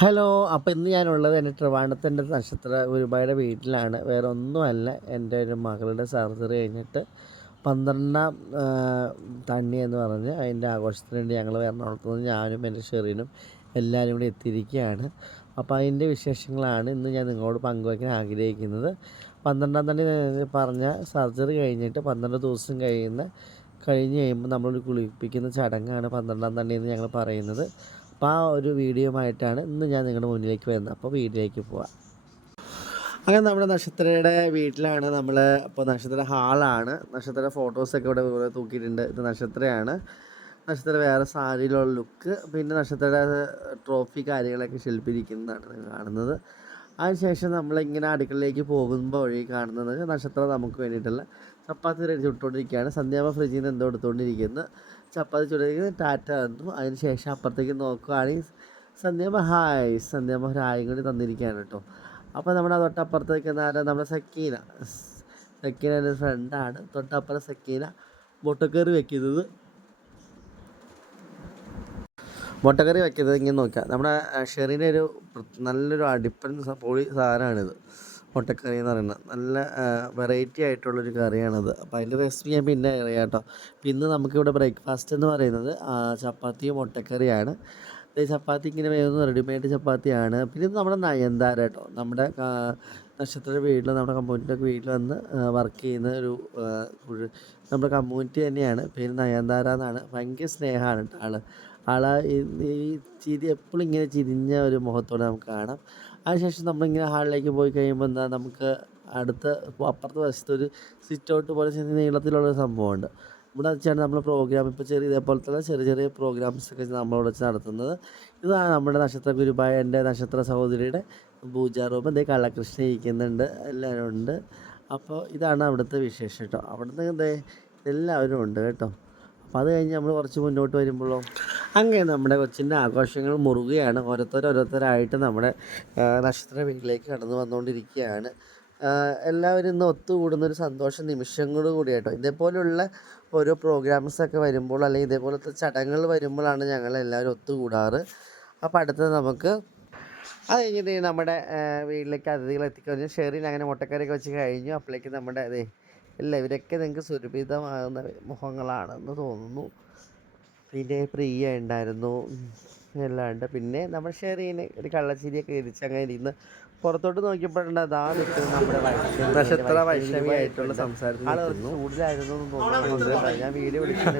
Hello. അപ്പോൾ ഇന്ന് ഞാനുള്ളത് എൻ്റെ ട്രിവാൻഡ്രത്തിൻ്റെ നക്ഷത്ര ഒരുപാട് വീട്ടിലാണ്. വേറെ ഒന്നുമല്ല, എൻ്റെ ഒരു മകളുടെ സർജറി കഴിഞ്ഞിട്ട് 12-ാം തണ്ണി എന്ന് പറഞ്ഞ് അതിൻ്റെ ആഘോഷത്തിന് വേണ്ടി ഞങ്ങൾ എറണാകുളത്ത് നിന്ന് ഞാനും എൻ്റെ ഷെറിനും എല്ലാവരും കൂടി എത്തിയിരിക്കുകയാണ്. അപ്പോൾ അതിൻ്റെ വിശേഷങ്ങളാണ് ഇന്ന് ഞാൻ നിങ്ങളോട് പങ്കുവയ്ക്കാൻ ആഗ്രഹിക്കുന്നത്. 12-ാം തണ്ണി പറഞ്ഞ സർജറി കഴിഞ്ഞിട്ട് 12 ദിവസം കഴിഞ്ഞ് കഴിയുമ്പോൾ നമ്മളൊരു കുളിപ്പിക്കുന്ന ചടങ്ങാണ് 12-ാം തണ്ണി എന്ന് ഞങ്ങൾ പറയുന്നത്. അപ്പോൾ ആ ഒരു വീഡിയോയുമായിട്ടാണ് ഇന്ന് ഞാൻ നിങ്ങളുടെ മുന്നിലേക്ക് വരുന്നത്. അപ്പോൾ വീഡിയോയിലേക്ക് പോവാം. അങ്ങനെ നമ്മുടെ നക്ഷത്രയുടെ വീട്ടിലാണ് നമ്മൾ. അപ്പോൾ നക്ഷത്ര ഹാളാണ്. നക്ഷത്ര ഫോട്ടോസൊക്കെ ഇവിടെ തൂക്കിയിട്ടുണ്ട്. ഇത് നക്ഷത്രയാണ്. നക്ഷത്ര വേറെ സാരിയിലുള്ള ലുക്ക്, പിന്നെ നക്ഷത്രയുടെ ട്രോഫി കാര്യങ്ങളൊക്കെ ശില്പിരിക്കുന്നതാണ് നിങ്ങൾ കാണുന്നത്. അതിനുശേഷം നമ്മളിങ്ങനെ അടുക്കളയിലേക്ക് പോകുമ്പോൾ വഴി കാണുന്നത് നക്ഷത്രം നമുക്ക് വേണ്ടിയിട്ടുള്ള ചപ്പാത്തി റെഡി ചുട്ടുകൊണ്ടിരിക്കുകയാണ്. സന്ധ്യാമ്മ ഫ്രിഡ്ജിൽ നിന്ന് എന്തോ എടുത്തുകൊണ്ടിരിക്കുന്നു. ചപ്പാത്തി ചുട്ടിരിക്കുന്നത് ടാറ്റ തന്നു. അതിന് ശേഷം അപ്പുറത്തേക്ക് നോക്കുകയാണെങ്കിൽ സന്ധ്യാമ്മ സന്ധ്യാമ്മ ഒരു ഹായ് കൂടി തന്നിരിക്കുകയാണ് കേട്ടോ. അപ്പോൾ നമ്മുടെ തൊട്ടപ്പുറത്തേക്ക് നമ്മുടെ സക്കീന എൻ്റെ ഫ്രണ്ടാണ്. തൊട്ടപ്പുറം സക്കീന മുട്ടക്കറി വെക്കുന്നത് ഇങ്ങനെ നോക്കിയാൽ നമ്മുടെ ഷെറിൻ്റെ ഒരു നല്ലൊരു അടിപ്പൻ പൊളി സാധനമാണിത്. മുട്ടക്കറി എന്ന് പറയുന്നത് നല്ല വെറൈറ്റി ആയിട്ടുള്ളൊരു കറിയാണത്. അപ്പോൾ അതിൻ്റെ റെസിപ്പി ഞാൻ പിന്നെ അറിയാം കേട്ടോ. പിന്നെ നമുക്കിവിടെ ബ്രേക്ക്ഫാസ്റ്റ് എന്ന് പറയുന്നത് ചപ്പാത്തിയും മുട്ടക്കറിയാണ്. ചപ്പാത്തി ഇങ്ങനെ വേവുന്ന റെഡിമെയ്ഡ് ചപ്പാത്തിയാണ്. പിന്നെ നമ്മുടെ നയൻതാര കേട്ടോ, നമ്മുടെ നക്ഷത്ര വീട്ടിൽ നമ്മുടെ കമ്മ്യൂണിറ്റിയൊക്കെ വീട്ടിൽ വന്ന് വർക്ക് ചെയ്യുന്ന ഒരു നമ്മുടെ കമ്മ്യൂണിറ്റി തന്നെയാണ്. പേര് നയൻതാര എന്നാണ്. ഭയങ്കര സ്നേഹമാണ് കേട്ടോ ഈ ചിരി എപ്പോഴും ഇങ്ങനെ ചിരിഞ്ഞ ഒരു മുഖത്തോടെ നമുക്ക് കാണാം. അതിനുശേഷം നമ്മളിങ്ങനെ ഹാളിലേക്ക് പോയി കഴിയുമ്പോൾ നമുക്ക് അപ്പുറത്തെ വശത്ത് ഒരു സിറ്റ് ഔട്ട് പോലെ നീളത്തിലുള്ളൊരു സംഭവമുണ്ട്. ഇവിടെ വെച്ചാണ് നമ്മൾ പ്രോഗ്രാം ഇപ്പോൾ ഇതേപോലത്തെ ചെറിയ പ്രോഗ്രാംസൊക്കെ നമ്മളോട് വെച്ച് നടത്തുന്നത്. ഇതാണ് നമ്മുടെ നക്ഷത്ര ഗുരുവായ എൻ്റെ നക്ഷത്ര സഹോദരിയുടെ പൂജാ റൂം. കള്ളകൃഷ്ണ ഇരിക്കുന്നുണ്ട്, എല്ലാവരും ഉണ്ട്. അപ്പോൾ ഇതാണ് അവിടുത്തെ വിശേഷം കേട്ടോ. അവിടുന്ന് എല്ലാവരും ഉണ്ട് കേട്ടോ. അപ്പോൾ അത് കഴിഞ്ഞ് നമ്മൾ കുറച്ച് മുന്നോട്ട് വരുമ്പോഴോ അങ്ങനെ നമ്മുടെ കൊച്ചിൻ്റെ ആഘോഷങ്ങൾ മുറുകയാണ്. ഓരോരുത്തരായിട്ട് നമ്മുടെ നക്ഷത്ര വീട്ടിലേക്ക് കടന്നു വന്നുകൊണ്ടിരിക്കുകയാണ്. എല്ലാവരും ഇന്ന് ഒത്തുകൂടുന്നൊരു സന്തോഷ നിമിഷങ്ങൾ കൂടിയാട്ടോ. ഇതേപോലുള്ള ഓരോ പ്രോഗ്രാംസൊക്കെ വരുമ്പോൾ അല്ലെങ്കിൽ ഇതേപോലത്തെ ചടങ്ങുകൾ വരുമ്പോഴാണ് ഞങ്ങളെല്ലാവരും ഒത്തുകൂടാറ്. അപ്പോൾ അടുത്തത് നമുക്ക് അത് കഴിഞ്ഞിട്ട് നമ്മുടെ വീട്ടിലേക്ക് അതിഥികളെ എത്തിക്കഴിഞ്ഞു. ഷെറിൻ അങ്ങനെ മുട്ടക്കറിയൊക്കെ വെച്ച് കഴിഞ്ഞു. അപ്പോഴേക്ക് നമ്മുടെ ഇവരൊക്കെ നിങ്ങൾക്ക് സുരഭിതമാകുന്ന മുഖങ്ങളാണെന്ന് തോന്നുന്നു. പിന്നെ പ്രിയ ഉണ്ടായിരുന്നു, എല്ലാം ഉണ്ട്. പിന്നെ നമ്മുടെ ഷെറീന് ഒരു കള്ളച്ചിരിയൊക്കെ ഇരിച്ച് അങ്ങനെ ഇരുന്ന് പുറത്തോട്ട് നോക്കിയപ്പോഴുണ്ട് അതാ നിൽക്കുന്നത് നമ്മുടെ നക്ഷത്ര വൈഷ്ണവിയായിട്ടുള്ള സംസാരത്തിൽ ചൂടിലായിരുന്നു എന്ന് തോന്നുന്നുണ്ട്. ഞാൻ വീഡിയോ വിളിച്ചിട്ട്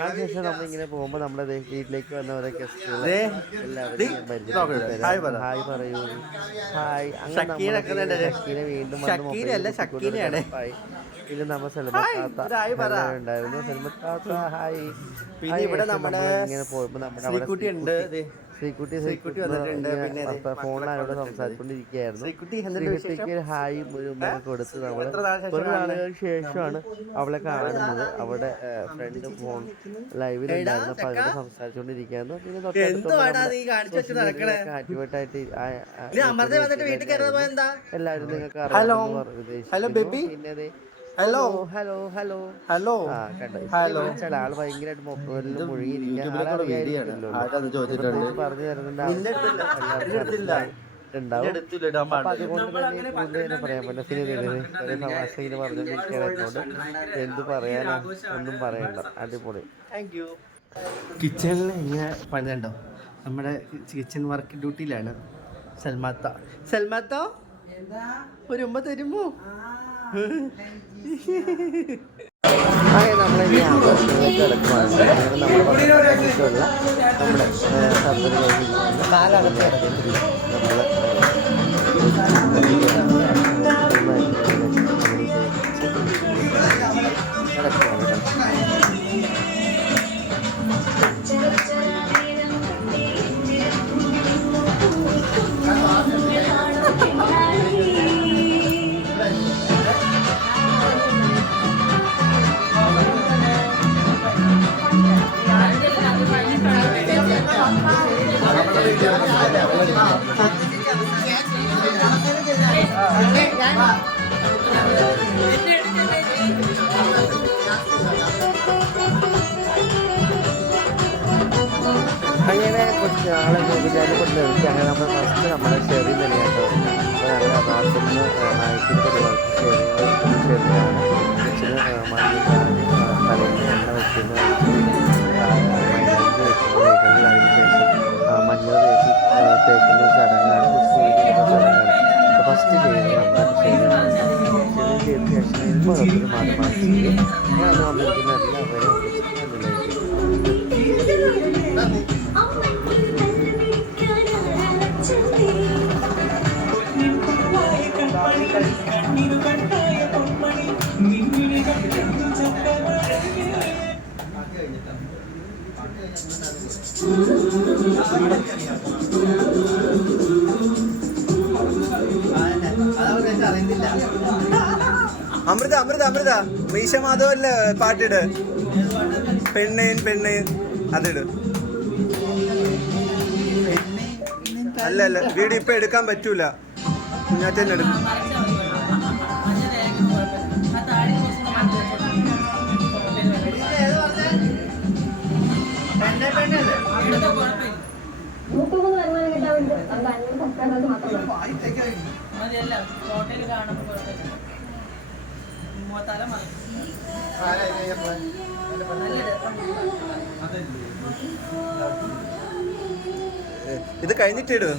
അതിനുശേഷം നമ്മളിങ്ങനെ പോകുമ്പോൾ നമ്മുടെ വീട്ടിലേക്ക് വന്നവരെ ഗസ്റ്റുകൾ എല്ലാവരും ഹായ് പറയൂ. ഹായ്. അങ്ങനെ വീണ്ടും പിന്നെ നമ്മൾ ഉണ്ടായിരുന്നു. സെൽമത്താത്ത ഹായ്. പിന്നെ ഇവിടെ നമ്മുടെ ഇങ്ങനെ പോയപ്പോൾ നമ്മുടെ അവിടെ ശ്രീകുട്ടി വന്നിട്ടുണ്ട്. പിന്നെ ഫോണിലൂടെ സംസാരിച്ചുകൊണ്ടിരിക്കുകയായിരുന്നു. ശ്രീകുട്ടിക്ക് ഹായ് കൊടുത്ത് നമ്മൾ കുറേ നാളുകൾക്ക് ശേഷമാണ് അവളെ കാണുന്നത്. അവിടെ ഫ്രണ്ട് ഫോൺ ലൈവിലുണ്ടായിരുന്നു. അപ്പോൾ അവരോട് സംസാരിച്ചുകൊണ്ടിരിക്കുകയായിരുന്നു. പിന്നെ ആക്ടിവേറ്റായിട്ട് എല്ലാവരും നിങ്ങൾക്ക് അറിയാം. ഹലോ ചില ആള് ഭയങ്കരമായിട്ട് മൊബൈലിൽ മുഴുകിയിരിക്കാൻ പറഞ്ഞു തരുന്നുണ്ടാവും. അപ്പൊ അതുകൊണ്ട് തന്നെ കൂടുതൽ പറയാൻ പറ്റില്ല. പിന്നെ തമാശയിൽ പറഞ്ഞുകൊണ്ടിരിക്കുന്നതുകൊണ്ട് എന്ത് പറയാനാ, ഒന്നും പറയണ്ട. അടിപൊളി. കിച്ചണിൽ ഇങ്ങനെ പണിതുണ്ടോ, നമ്മുടെ കിച്ചൺ വർക്ക് ഡ്യൂട്ടിയിലാണ് സൽമാത്ത ഒരു ഉമ്മ തരുമോ? അങ്ങനെ നമ്മളിനി ആഘോഷങ്ങൾക്ക് കിടക്കുവാണ്. നമ്മുടെ കാലകത്ത് കൊച്ചുനാളൊക്കെ ഉപചാരപ്പെട്ട് നിർത്തി. അങ്ങനെ നമ്മൾ ഫസ്റ്റ് നമ്മുടെ ഷെറി തന്നെയാട്ടോ. അപ്പോൾ ഞങ്ങൾ എറണാകുളത്തുനിന്ന് നായിക്കിൻ്റെ പരിപാടിക്ക് ഷെറിനാണ് കൊച്ചിന് മഞ്ഞൾ തലേന്ന് എണ്ണ വെക്കുന്ന മൈലാഞ്ചി വെക്കുന്നത് അതിന് ശേഷം മഞ്ഞൾ തേക്കുന്ന ചടങ്ങാണ്, കൊച്ചിന് വീട്ടിലുള്ള ചടങ്ങാണ്. അപ്പോൾ ഫസ്റ്റ് ചെയ്യുന്നത് നമ്മുടെ ഷെറിനാണ്. ഷെറി ചെയ്ത ശേഷം വരുമ്പോൾ ഓരോരുത്തർ മാറി മാറി ചെയ്യും. ഞാൻ അത് വന്നിരിക്കുന്ന എല്ലാവരെയും അമൃത അമൃത അമൃത മീശ മാധവല്ലേ പാട്ടിട്. പെണ്ണേൻ പെണ്ണേൻ അതിട്. അല്ല അല്ല വീഡിയോ ഇപ്പൊ എടുക്കാൻ പറ്റൂല, ഞാൻ തന്നെ എടുക്കും. ഇത് കഴിഞ്ഞിട്ടിട്.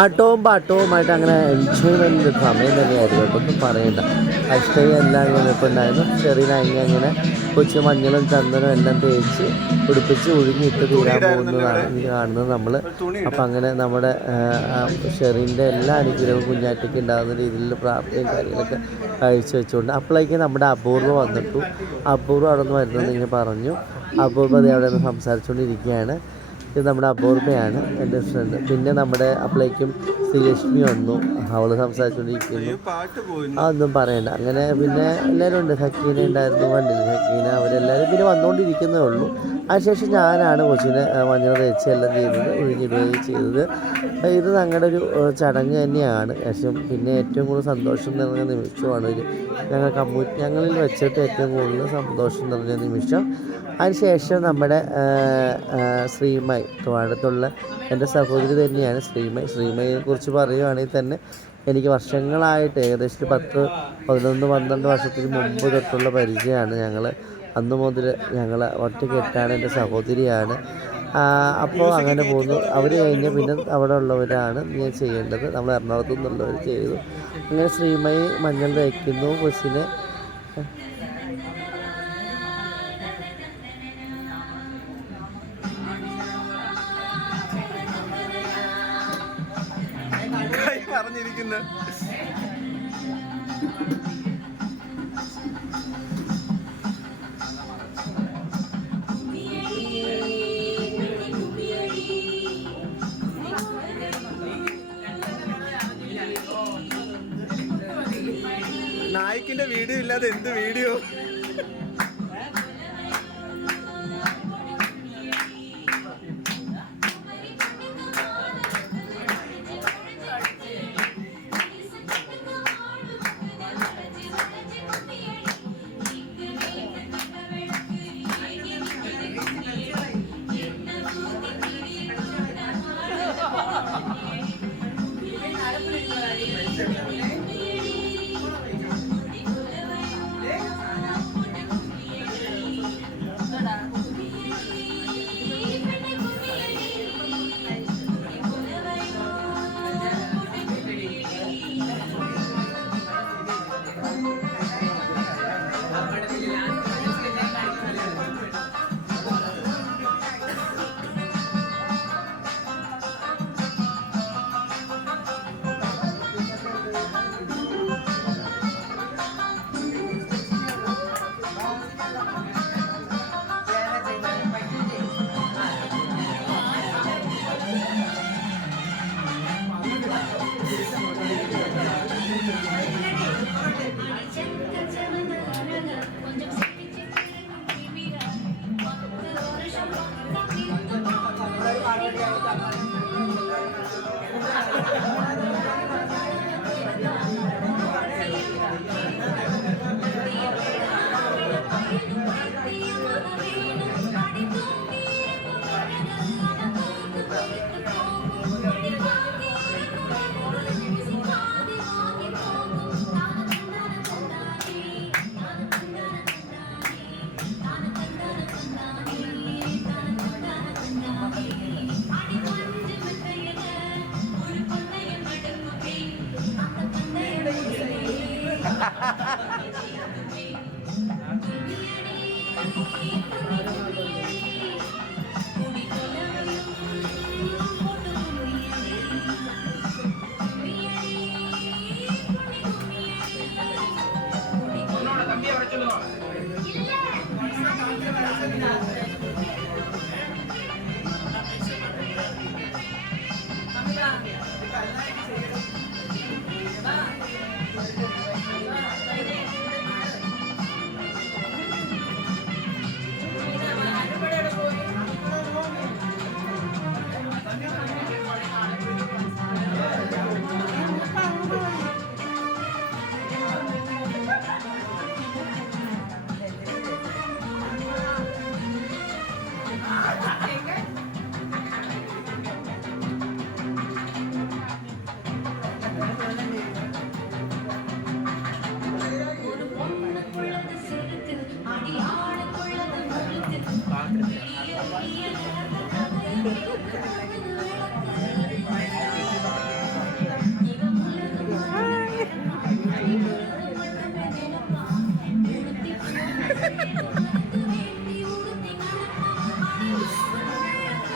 ആട്ടവും പാട്ടവുമായിട്ട് അങ്ങനെ എൻജോയ്മെൻറ്റ് സമയം തന്നെയായിരുന്നു കേട്ടോ, ഒന്നും പറയണ്ട. അഷ്ടമി എല്ലാം ഇങ്ങനെ ഇപ്പോൾ ഉണ്ടായിരുന്നു. ചെറിയ അങ്ങനെ കൊച്ചു മഞ്ഞളും ചന്ദനവും എല്ലാം തേച്ച് പിടിപ്പിച്ച് ഒഴുങ്ങിയിട്ട് തീരാൻ പോകുന്നതാണ് ഈ കാണുന്നത് നമ്മൾ. അപ്പം അങ്ങനെ നമ്മുടെ ഷെറിൻ്റെ എല്ലാ അനുഗ്രഹവും കുഞ്ഞാറ്റയ്ക്ക് ഉണ്ടാകുന്ന രീതിയിലുള്ള പ്രാർത്ഥനയും കാര്യങ്ങളൊക്കെ കഴിച്ചു വെച്ചുകൊണ്ട് അപ്പോഴേക്കും നമ്മുടെ അപൂർവ വന്നിട്ടു. അപൂർവ അവിടെ നിന്ന് വരുന്നതെന്ന് ഇങ്ങനെ പറഞ്ഞു. അപൂർവ അതേ അവിടെ നിന്ന് സംസാരിച്ചുകൊണ്ടിരിക്കുകയാണ്. ഇത് നമ്മുടെ അപൂർവയാണ്, എൻ്റെ ഫ്രണ്ട്. പിന്നെ നമ്മുടെ അപ്പോഴേക്കും ശ്രീലക്ഷ്മി വന്നു, അവൾ സംസാരിച്ചുകൊണ്ടിരിക്കുന്നു. അതൊന്നും പറയണ്ട. അങ്ങനെ പിന്നെ എല്ലാവരും ഉണ്ട്. ഹക്കീന ഉണ്ടായിരുന്നു, കണ്ടില്ല ഹക്കീന, അവരെല്ലാവരും പിന്നെ വന്നുകൊണ്ടിരിക്കുന്നേ ഉള്ളൂ. അതിനുശേഷം ഞാനാണ് കൊച്ചിനെ മഞ്ഞൾ തേച്ച് എല്ലാം ചെയ്തത്, ഒഴുകിയിടുകയും ചെയ്തത്. ഇത് ഞങ്ങളുടെ ഒരു ചടങ്ങ് തന്നെയാണ്. ശേഷം പിന്നെ ഏറ്റവും കൂടുതൽ സന്തോഷം നിറഞ്ഞ നിമിഷമാണ് ഞങ്ങളിൽ വെച്ചിട്ട് ഏറ്റവും കൂടുതൽ സന്തോഷം നിറഞ്ഞ നിമിഷം. അതിനുശേഷം നമ്മുടെ ശ്രീമയി, ട്രിവാൻഡ്രത്തുള്ള എൻ്റെ സഹോദരി തന്നെയാണ് ശ്രീമയി. ശ്രീമയിയെ കുറിച്ച് പറയുകയാണെങ്കിൽ തന്നെ എനിക്ക് വർഷങ്ങളായിട്ട് ഏകദേശം 10-11-12 വർഷത്തിന് മുമ്പ് തൊട്ടുള്ള പരിചയമാണ്. ഞങ്ങൾ അന്ന് മുതൽ ഞങ്ങൾ ഒറ്റക്കെട്ടാണ്, എൻ്റെ സഹോദരിയാണ്. അപ്പോൾ അങ്ങനെ പോകുന്നു. അവർ കഴിഞ്ഞ് പിന്നെ അവിടെ ഉള്ളവരാണ് ഞാൻ ചെയ്യേണ്ടത്. നമ്മൾ എറണാകുളത്തു നിന്നുള്ളവർ ചെയ്തു. അങ്ങനെ ശ്രീമയി മഞ്ഞൾ തേക്കുന്നു കൊച്ചിനെ. പറഞ്ഞിരിക്കുന്നു. നായിക്കിന്റെ വീഡിയോ ഇല്ലാതെ എന്ത് വീഡിയോ?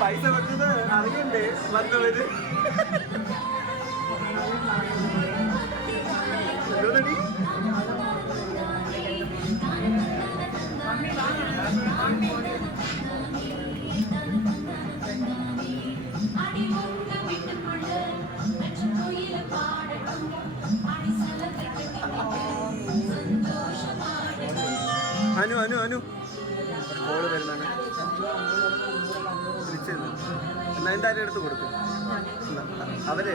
പൈസ വെച്ചത് അറിയണ്ടേ വന്നവര്. അനു അനു അനു കോള് വരുന്നാണ്. എന്നാ എന്തായാലും എടുത്ത് കൊടുക്കും. അവരെ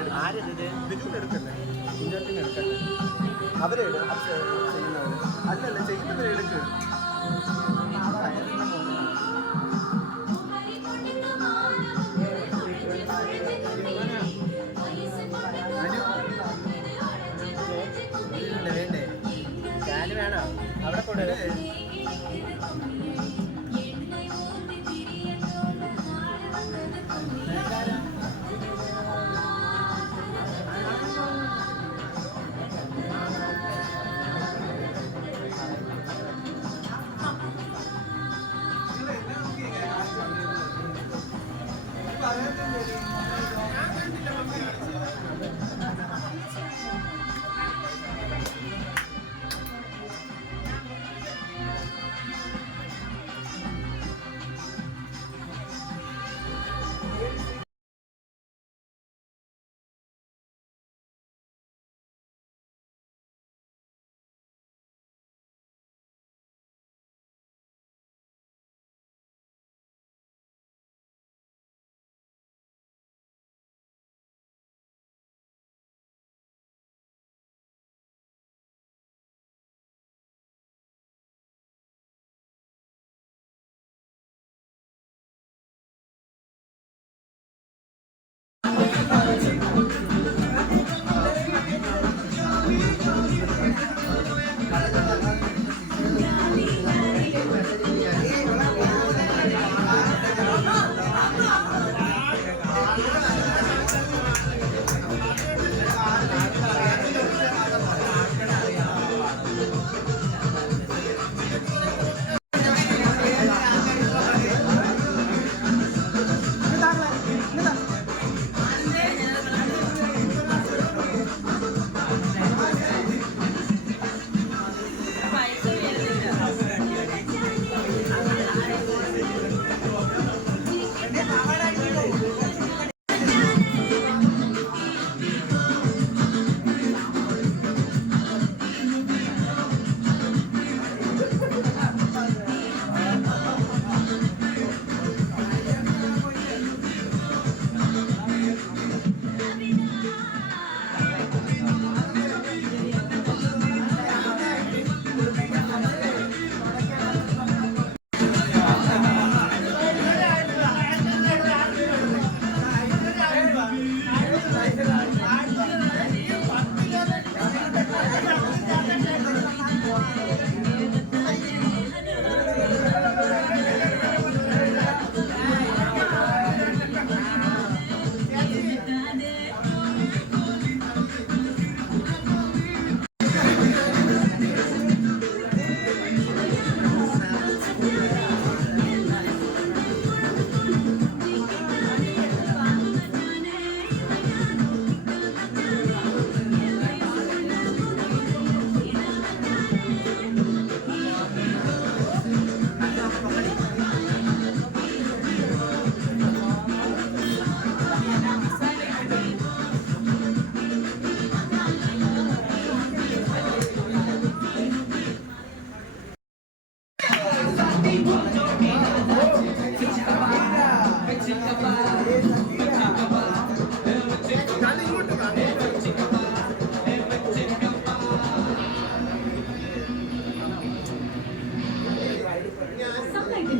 ബിജുവിനെ എടുക്കല്ലേ, കുഞ്ഞാറ്റിനെ എടുക്കല്ലേ, അവരെ ചെയ്യുന്നവര് അല്ലല്ല ചെയ്യുന്നവരെ എടുക്കുക. വേണ്ടേ ഞാൻ വേണോ അവിടെ കൊണ്ടേ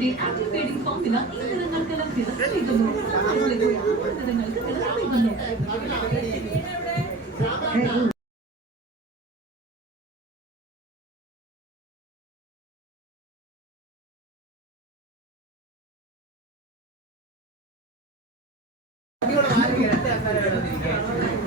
യുടെ ആക്ടിവേറ്റിംഗ് ഫോർമുല ഈ നിറങ്ങൾക്കെല്ലാം തിളങ്ങുന്നു. നിറങ്ങൾക്ക് തിളങ്ങുന്നു.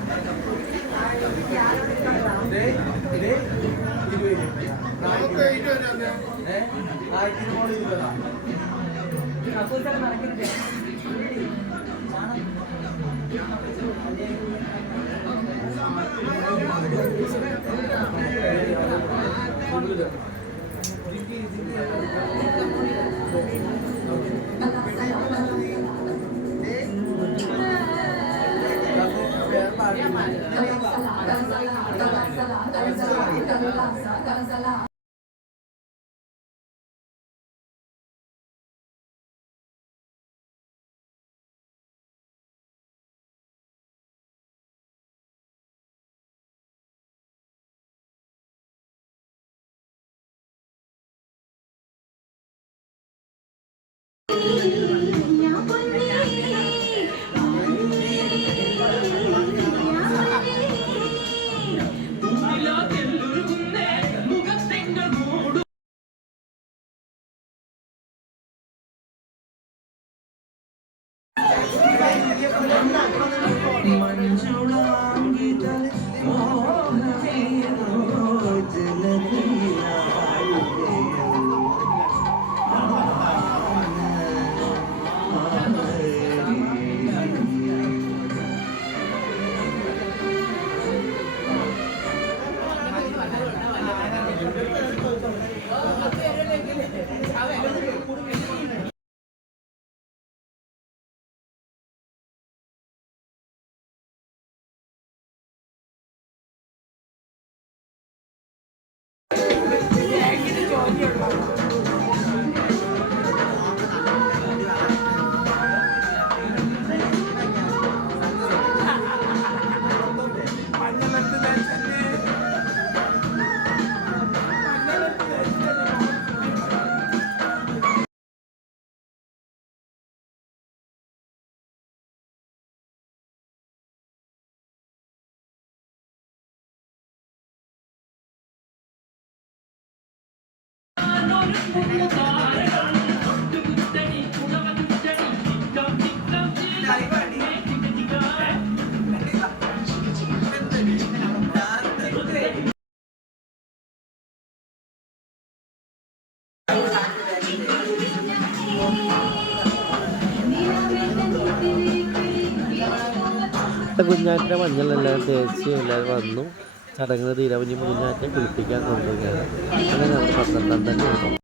കുഞ്ഞാറ്റിൻ്റെ മഞ്ഞളെല്ലാം തേച്ച് എല്ലാവരും വന്നു. ചടങ്ങ് തീരാവുന്ന കുഞ്ഞാറ്റിനെ കുളിപ്പിക്കാൻ കൊണ്ടുപോവുകയാണ്. അങ്ങനെ നമ്മൾ 12-ാം തന്നെ